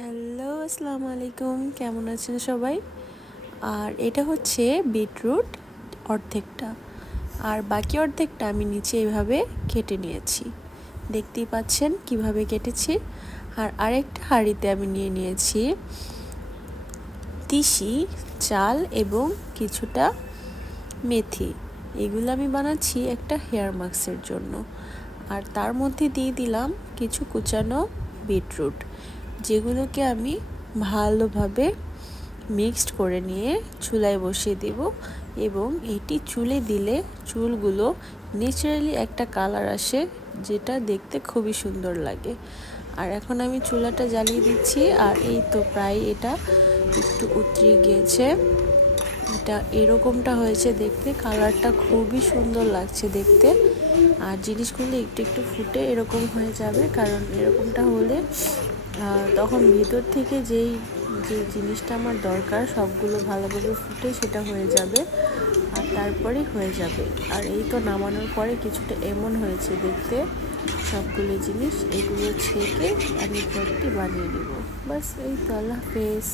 Hello, আসসালামু আলাইকুম। কেমন আছেন সবাই? আর এটা হচ্ছে বিটরুট অর্ধেকটা, আর বাকি অর্ধেকটা আমি নিচে এভাবে কেটে নিয়েছি। দেখতেই পাচ্ছেন কিভাবে কেটেছি। আর আরেকটা হাঁড়িতে আমি নিয়ে নিয়েছি তিসি, চাল এবং কিছুটা মেথি। এগুলো আমি বানাচ্ছি একটা হেয়ার মাস্কের জন্য। আর তার মধ্যে দিয়ে দিলাম কিছু কুচানো বিটরুট, যেগুলোকে আমি ভালোভাবে মিক্সড করে নিয়ে চুলায় বসিয়ে দেব। এবং এটি চুলে দিলে চুলগুলো ন্যাচারালি একটা কালার আসে, যেটা দেখতে খুবই সুন্দর লাগে। আর এখন আমি চুলাটা জ্বালিয়ে দিচ্ছি। আর এই তো প্রায় এটা একটু উতরে গিয়েছে। এটা এরকমটা হয়েছে দেখতে, কালারটা খুবই সুন্দর লাগছে দেখতে। আর জিনিসগুলো একটু একটু ফুটে এরকম হয়ে যাবে, কারণ এরকমটা হলে তখন ভিতর থেকে যে জিনিসটা আমার দরকার সবগুলো ভালোভাবে ফুটে সেটা হয়ে যাবে, আর তারপরেই হয়ে যাবে। আর এই তো নামানোর পরে কিছুটা এমন হয়েছে দেখতে সবগুলো জিনিস। এগুলো ছেঁকে আমি পরটি বানিয়ে নেব। বাস এই তো, আল্লাহ হাফেজ।